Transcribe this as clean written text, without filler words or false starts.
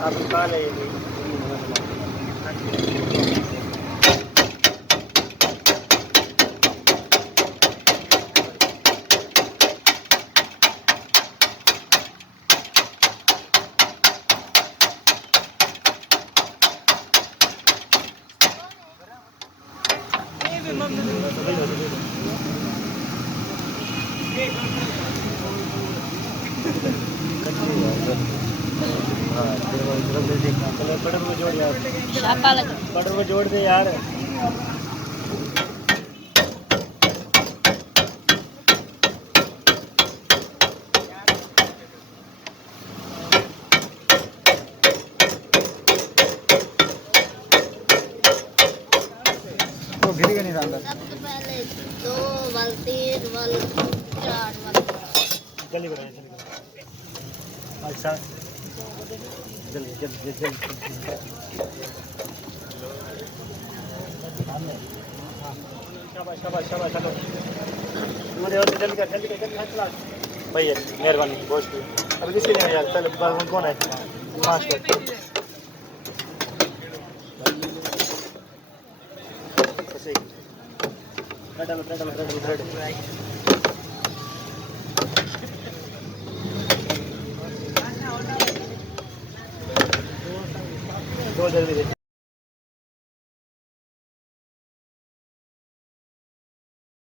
आप खा ले बटर में जोड़ दे यार। तो गिरेगा नहीं अंदर। सबसे पहले 2 बल 3 बल 4 बल जल्दी करो जल्दी करो। अच्छा जल्दी जल्दी जल्दी शाबाश शाबाश शाबाश चलो मुझे और जल्दी कर जल्दी कर जल्दी चला भैया मेहरबानी बहुत शुक्रिया। अभी किसी ने यार चल कौन है फास्ट कर सही डालो डालो डालो दो जल्दी